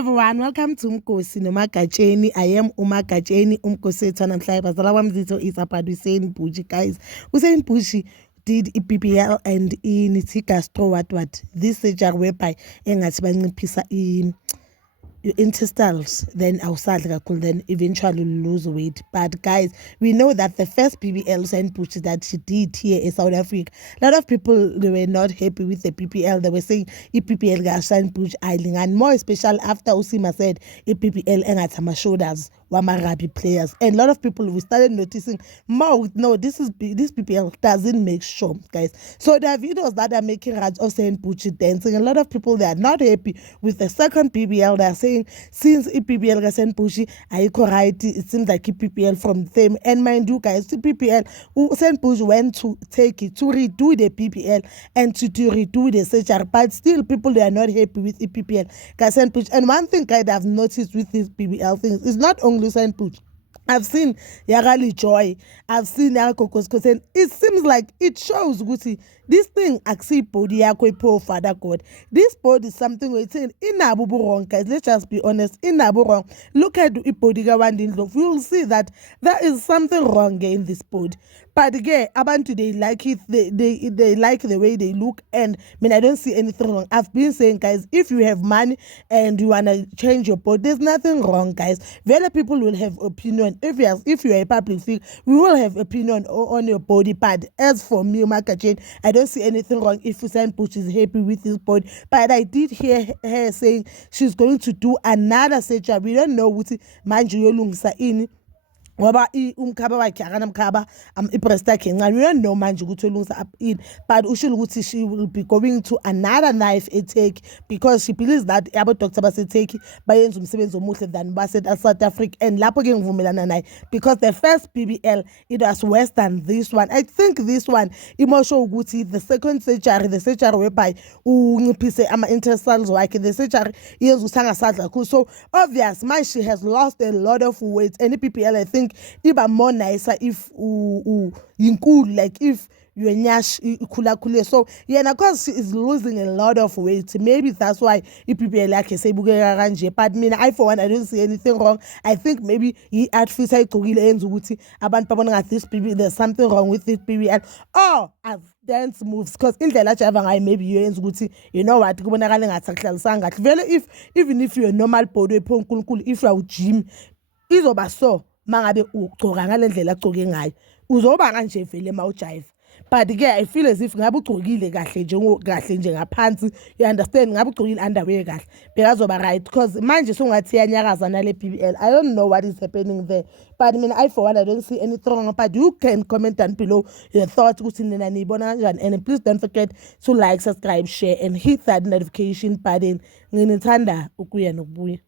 everyone, welcome to Mkosi Nomagatsheni. I am Umagatsheni, Umkosi Namhlanje. Bazala wamzitho is about Usain Bushi, guys. Usain Bushi did PPL and in Gastro what this surgery whereby engathi banciphisa your intestines, then then eventually lose weight. But guys, we know that the first PPL Usain Bushi that she did here in South Africa, a lot of people, they were not happy with the PPL. They were saying PPL Usain Bushi island, and more especially after Usima said PPL and at my shoulders rugby players, and a lot of people we started noticing more. No, this PPL doesn't make sure, guys. So there are videos that are making Raj Usain Bushi dancing. A lot of people, they are not happy with the second PPL. They are saying since PPL Usain Bushi are right, it seems like PPL from them. And mind you, guys, PPL Usain Bushi went to take it to redo the PPL and to redo the surgery, but still people, they are not happy with PPL Usain Bushi. And one thing I've noticed with these PPL things is not only Usain Bushi. I've seen Yagali Joy, I've seen Yakokos, and it seems like it shows Gucci. This thing, actually, body poor Father God. This body is something we're saying in Abu wrong, guys. Let's just be honest. In Abu wrong, look at the body you'll see that there is something wrong in this body. But again, Abantu, they like it, they like the way they look, and I mean, I don't see anything wrong. I've been saying, guys, if you have money and you wanna change your body, there's nothing wrong, guys. Very people will have opinion. If you're a public figure, we will have opinion on your body. But as for me, Umagatsheni, I don't see anything wrong if Usain Bushi is happy with his body. But I did hear her saying she's going to do another surgery. We don't know what manje yolungisa ini ngoba umkhaba wakhe akanamkhaba ibreast yakhe encane. We don't know manje ukuthi olungisa up in, but ushilo ukuthi she will be going to another knife attack because she believes that abo doctor baseTurkey bayenza umsebenzi omuhle than base South Africa. And lapho ke ngivumelana naye because the first PBL, it was worse than this one. I think this one imosho ukuthi the second surgery, the surgery whereby unciphise ama-intestines wakhe, the surgery yenza usangasadla kakhulu. So obvious manje she has lost a lot of weight, and PPL I think even more nicer if yinkulu, like if you're nyash khula. So yeah, because she is losing a lot of weight, maybe that's why people like say bukeka kanje. But I for one, I don't see anything wrong. I think maybe outfit ayigqokile enza ukuthi abantu babona ngathi this PBL, there's something wrong with this PBL. Oh, I've dance moves because indlela ajava ngayo maybe yenza ukuthi you know what kubonakala ngathi akuhlalisanga kahle vele. Even if you're a normal body ephonkulunkulu, if you're gym izoba so mangabe ugcoka ngalendlela agcoke ngayo uzoba kanje vele mawujive. But again, I feel as if ngabe ugcokile kahle nje ngaphansi, you understand, ngabe ugcokile underwear kahle bekazoba right, because manje songathi yanyakaza nale PBL. I don't know what is happening there, but I for one, I don't see anything wrong. But you can comment down below your thoughts ukuthi nina niyibona kanjani, and please don't forget to like, subscribe, share and hit that notification button. Nginithanda ukuya nokubuya.